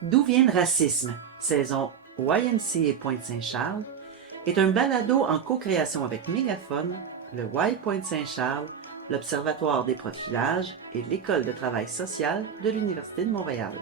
D'où vient le racisme? Saison YMCA Pointe-Saint-Charles est un balado en co-création avec Mégaphone, le Y Pointe-Saint-Charles, l'Observatoire des profilages et l'École de travail social de l'Université de Montréal.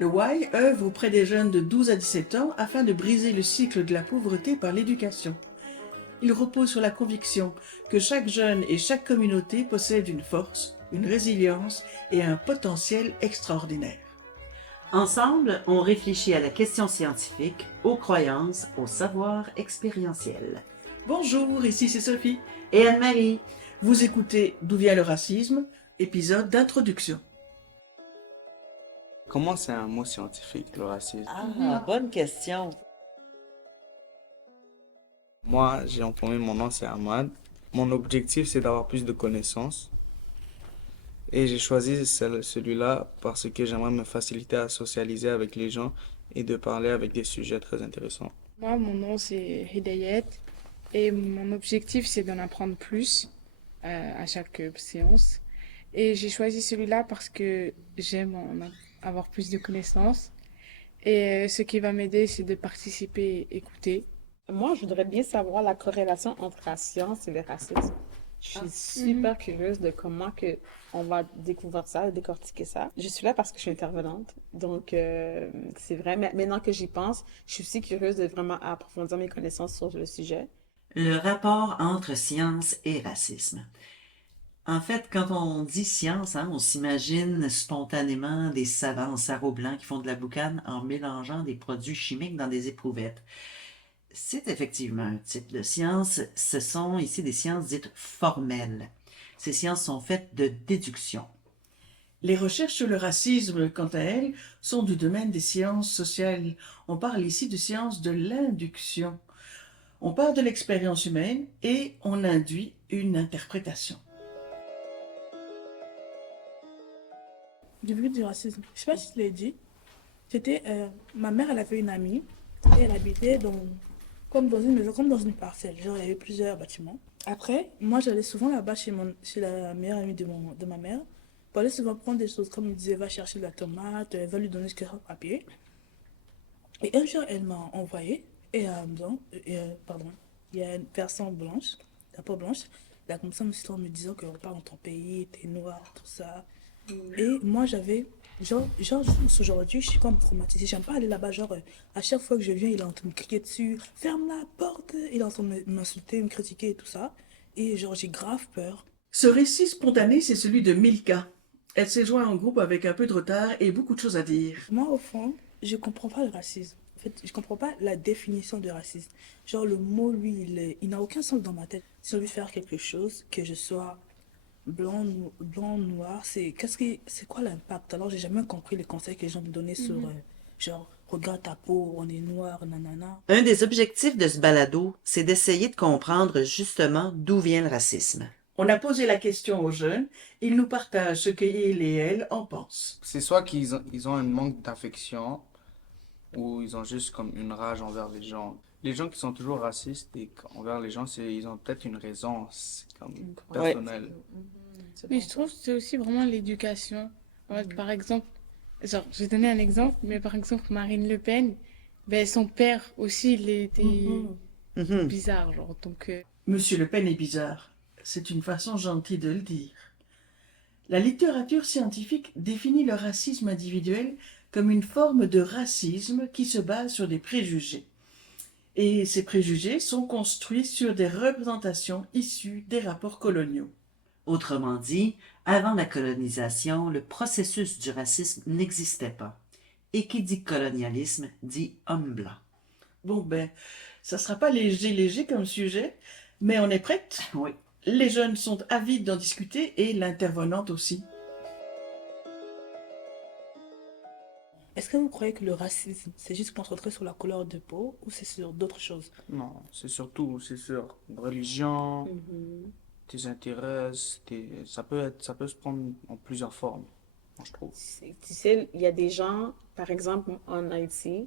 Le Y œuvre auprès des jeunes de 12 à 17 ans afin de briser le cycle de la pauvreté par l'éducation. Il repose sur la conviction que chaque jeune et chaque communauté possède une force, une résilience et un potentiel extraordinaire. Ensemble, on réfléchit à la question scientifique, aux croyances, au savoir expérientiel. Bonjour, ici c'est Sophie. Et Anne-Marie, Vous écoutez D'où vient le racisme, épisode d'introduction. Comment c'est un mot scientifique, le racisme? bonne question. Moi, j'ai en premier, mon nom c'est Ahmad. Mon objectif, c'est d'avoir plus de connaissances. Et j'ai choisi celui-là parce que j'aimerais me faciliter à socialiser avec les gens et de parler avec des sujets très intéressants. Moi, mon nom c'est Hidayet et mon objectif c'est d'en apprendre plus à chaque séance. Et j'ai choisi celui-là parce que j'aime avoir plus de connaissances. Et ce qui va m'aider, c'est de participer et écouter. Moi, je voudrais bien savoir la corrélation entre la science et le racisme. Je suis super curieuse de comment que on va découvrir ça, décortiquer ça. Je suis là parce que je suis intervenante. Donc, c'est vrai. Mais maintenant que j'y pense, je suis aussi curieuse de vraiment approfondir mes connaissances sur le sujet. Le rapport entre science et racisme. En fait, quand on dit science, on s'imagine spontanément des savants en sarrau blanc qui font de la boucane en mélangeant des produits chimiques dans des éprouvettes. C'est effectivement un type de science. Ce sont ici des sciences dites formelles. Ces sciences sont faites de déduction. Les recherches sur le racisme, quant à elles, sont du domaine des sciences sociales. On parle ici de sciences de l'induction. On part de l'expérience humaine et on induit une interprétation. J'ai vu du racisme. Je sais pas si je l'ai dit. C'était ma mère, elle avait une amie et elle habitait comme dans une maison, comme dans une parcelle. Genre, il y avait plusieurs bâtiments. Après, moi, j'allais souvent là-bas chez la meilleure amie de ma mère. Pour aller souvent prendre des choses, comme il disait, va chercher de la tomate, elle va lui donner ce qu'elle a papier. Et un jour, elle m'a envoyé, pardon, il y a une personne blanche, la peau blanche, elle a commencé à me disant qu'on parle dans ton pays, t'es noir, tout ça. Et moi, aujourd'hui, je suis comme traumatisée. J'aime pas aller là-bas. À chaque fois que je viens, il est en train de me crier dessus. Ferme la porte. Il est en train de m'insulter, me critiquer et tout ça. Et j'ai grave peur. Ce récit spontané, c'est celui de Milka. Elle s'est jointe en groupe avec un peu de retard et beaucoup de choses à dire. Moi, au fond, je comprends pas le racisme. En fait, je comprends pas la définition de racisme. Genre, le mot, lui, il n'a aucun sens dans ma tête. Si on veut faire quelque chose, que je sois blanc, noir, c'est quoi l'impact? Alors, j'ai jamais compris les conseils que les gens me donnaient sur, genre, regarde ta peau, on est noir, nanana. Un des objectifs de ce balado, c'est d'essayer de comprendre justement d'où vient le racisme. On a posé la question aux jeunes, ils nous partagent ce qu'ils et elles en pensent. C'est soit ils ont un manque d'affection ou ils ont juste comme une rage envers les gens. Les gens qui sont toujours racistes envers les gens, ils ont peut-être une raison, c'est comme personnelle. Mais je trouve que c'est aussi vraiment l'éducation. Ouais, par exemple, genre, je vais donner un exemple, mais par exemple, Marine Le Pen, ben, son père aussi, il était bizarre, genre, donc... Monsieur Le Pen est bizarre. C'est une façon gentille de le dire. La littérature scientifique définit le racisme individuel comme une forme de racisme qui se base sur des préjugés. Et ces préjugés sont construits sur des représentations issues des rapports coloniaux. Autrement dit, avant la colonisation, le processus du racisme n'existait pas. Et qui dit colonialisme dit homme blanc. Bon ça sera pas léger comme sujet, mais on est prête? Oui. Les jeunes sont avides d'en discuter et l'intervenante aussi. Est-ce que vous croyez que le racisme, c'est juste concentré sur la couleur de peau ou c'est sur d'autres choses? Non, c'est surtout, c'est sur religion, tes intérêts, ça peut se prendre en plusieurs formes, moi, je trouve. Tu sais, il y a des gens, par exemple, en Haïti,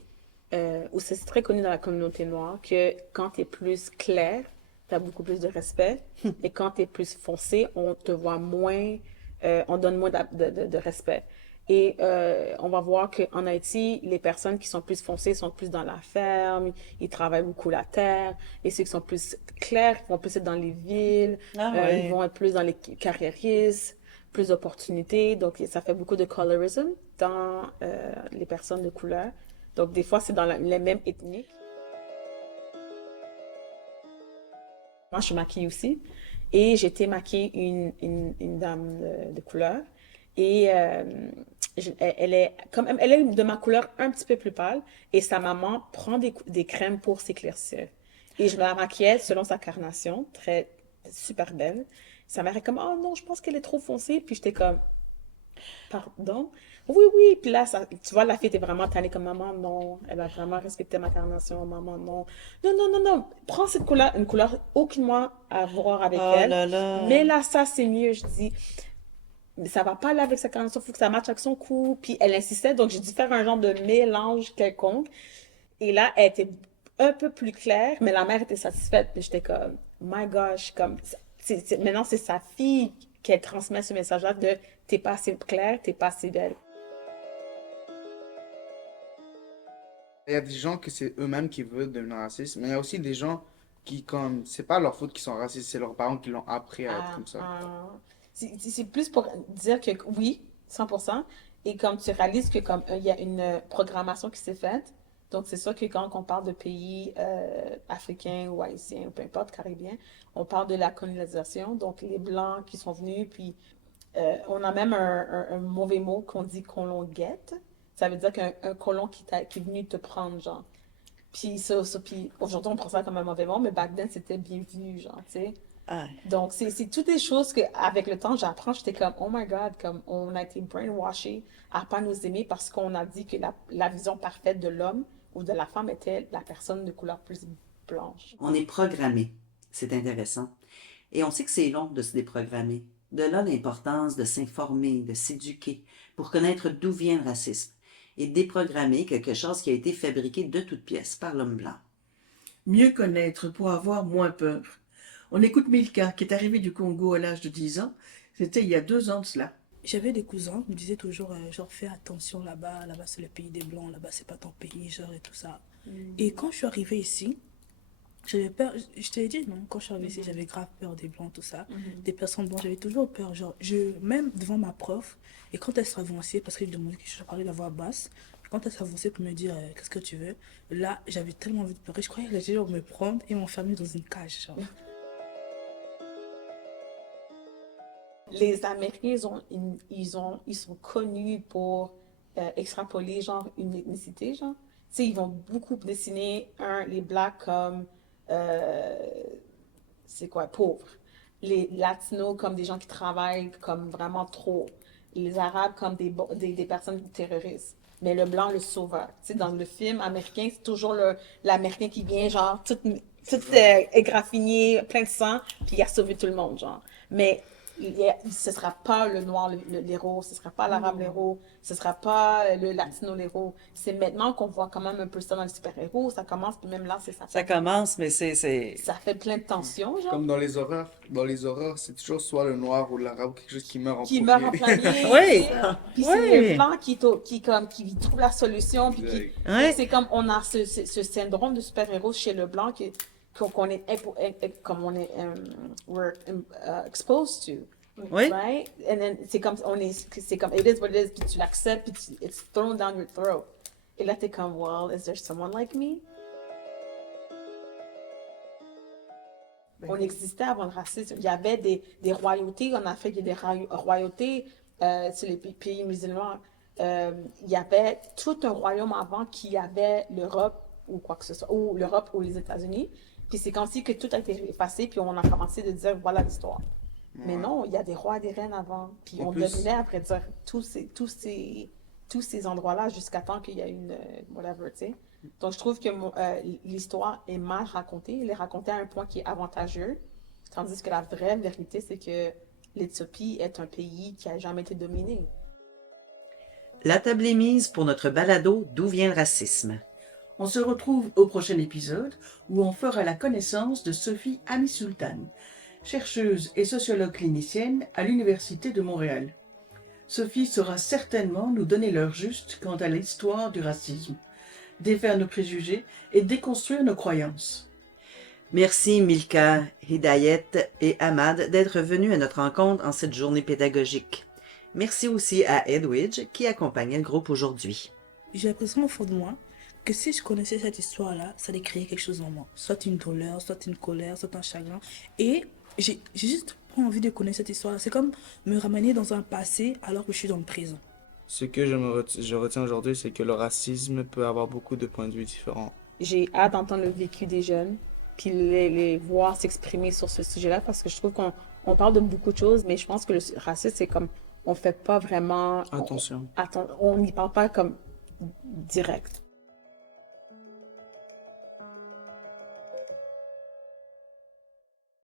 où c'est très connu dans la communauté noire, que quand tu es plus clair, tu as beaucoup plus de respect. Et quand tu es plus foncé, on te voit moins, on donne moins de respect. Et on va voir qu'en Haïti, les personnes qui sont plus foncées sont plus dans la ferme, ils travaillent beaucoup la terre. Et ceux qui sont plus clairs, ils vont plus être dans les villes, Ah ils ouais. vont être plus dans les carriéristes, plus d'opportunités. Donc, ça fait beaucoup de colorism dans les personnes de couleur. Donc, des fois, c'est dans les mêmes ethnies. Moi, je suis maquillée aussi. Et j'ai été maquillée une dame de couleur. Et elle est comme elle est de ma couleur un petit peu plus pâle. Et sa maman prend des crèmes pour s'éclaircir. Et je la maquillais selon sa carnation, très super belle. Sa mère est comme, oh non, je pense qu'elle est trop foncée. Puis j'étais comme, pardon? Oui, oui. Puis là, tu vois, la fille était vraiment tannée comme maman, non. Elle a vraiment respecté ma carnation, maman, non. Non, non, non, non. Prends cette couleur, une couleur aucunement à voir avec Oh elle. là là. Mais là, ça, c'est mieux. Je dis, mais ça va pas aller avec sa carnation, il faut que ça matche avec son cou. Puis elle insistait, donc j'ai dû faire un genre de mélange quelconque. Et là, elle était un peu plus claire, mais la mère était satisfaite. Puis j'étais comme, my gosh, comme, maintenant c'est sa fille qu'elle transmet ce message-là de t'es pas assez claire, t'es pas assez belle. Il y a des gens que c'est eux-mêmes qui veulent devenir racistes, mais il y a aussi des gens qui, comme, c'est pas leur faute qu'ils sont racistes, c'est leurs parents qui l'ont appris à être comme ça. C'est plus pour dire que oui, 100%. Et comme tu réalises que comme il y a une programmation qui s'est faite, donc c'est sûr que quand on parle de pays africains ou haïtiens ou peu importe, caribéens, on parle de la colonisation, donc les Blancs qui sont venus, puis on a même un mauvais mot qu'on dit colon guette. Ça veut dire qu'un colon qui est venu te prendre, genre. Puis puis aujourd'hui on prend ça comme un mauvais mot, mais back then c'était bienvenu, genre, tu sais. Ah. Donc, c'est toutes des choses que avec le temps, j'apprends. J'étais comme, oh my God, comme on a été brainwashé à pas nous aimer parce qu'on a dit que la vision parfaite de l'homme ou de la femme était la personne de couleur plus blanche. On est programmé. C'est intéressant. Et on sait que c'est long de se déprogrammer. De là l'importance de s'informer, de s'éduquer, pour connaître d'où vient le racisme et déprogrammer quelque chose qui a été fabriqué de toutes pièces par l'homme blanc. Mieux connaître pour avoir moins peur. On écoute Milka, qui est arrivée du Congo à l'âge de 10 ans. C'était il y a 2 ans de cela. J'avais des cousins qui me disaient toujours, genre, fais attention là-bas, là-bas c'est le pays des Blancs, là-bas c'est pas ton pays, genre, et tout ça. Et quand je suis arrivée ici, j'avais peur, je t'ai dit, non, quand je suis arrivée ici, j'avais grave peur des Blancs, tout ça. Des personnes blanches, j'avais toujours peur, genre, même devant ma prof, et quand elle s'avançait, parce que je parlais de la voix basse, quand elle s'avançait pour me dire, qu'est-ce que tu veux, là, j'avais tellement envie de pleurer, je croyais qu'elle allait genre me prendre et m'enfermer dans une cage, genre. Les Américains, ils sont connus pour extrapoler, genre, une ethnicité, genre. Tu sais, ils vont beaucoup dessiner, les Blacks comme, c'est quoi, pauvres. Les Latinos comme des gens qui travaillent comme vraiment trop. Les Arabes comme des personnes terroristes. Mais le blanc, le sauveur. Tu sais, dans le film américain, c'est toujours l'Américain qui vient, genre, tout égraffigné, plein de sang, puis il a sauvé tout le monde, genre. Mais ce sera pas le noir l'héros, ce sera pas l'arabe l'héros, ce sera pas le latino l'héros. C'est maintenant qu'on voit quand même un peu ça dans les super-héros, ça commence, puis même là, Ça commence, mais c'est... ça fait plein de tensions, genre. Comme dans les horreurs. Dans les horreurs, c'est toujours soit le noir ou l'arabe ou quelque chose qui meurt en Qui premier. meurt en premier. Oui. Puis Oui. c'est le blanc qui trouve la solution. Puis Ouais. c'est comme on a ce syndrome de super-héros chez le blanc qu'on est, comme on est, we're exposed to. Oui. Right? And then c'est comme, it is what it is, puis tu l'acceptes, puis it's thrown down your throat. Et là, t'es comme, well, is there someone like me? On existait avant le racisme. Il y avait des royautés en Afrique, il y a des royautés sur les pays musulmans. Il y avait tout un royaume avant qui avait l'Europe ou quoi que ce soit, ou l'Europe ou les États-Unis. Puis c'est comme si que tout a été effacé, puis on a commencé de dire voilà l'histoire. Mais non, il y a des rois et des reines avant. Puis on dominait après dire tous ces endroits-là jusqu'à temps qu'il y a une whatever, tu sais. Donc je trouve que l'histoire est mal racontée. Elle est racontée à un point qui est avantageux. Tandis que la vraie vérité, c'est que l'Éthiopie est un pays qui a jamais été dominé. La table est mise pour notre balado D'où vient le racisme. On se retrouve au prochain épisode où on fera la connaissance de Sophie Ami-Sultan, chercheuse et sociologue clinicienne à l'Université de Montréal. Sophie saura certainement nous donner l'heure juste quant à l'histoire du racisme, défaire nos préjugés et déconstruire nos croyances. Merci Milka, Hidayet et Ahmad d'être venus à notre rencontre en cette journée pédagogique. Merci aussi à Edwidge qui accompagnait le groupe aujourd'hui. J'ai l'impression au fond de moi que si je connaissais cette histoire-là, ça allait créer quelque chose en moi. Soit une douleur, soit une colère, soit un chagrin. Et j'ai juste pas envie de connaître cette histoire-là. C'est comme me ramener dans un passé alors que je suis dans le présent. Ce que je retiens aujourd'hui, c'est que le racisme peut avoir beaucoup de points de vue différents. J'ai hâte d'entendre le vécu des jeunes, puis les voir s'exprimer sur ce sujet-là, parce que je trouve qu'on parle de beaucoup de choses, mais je pense que le racisme, c'est comme, on fait pas vraiment... Attention. On n'y parle pas comme direct.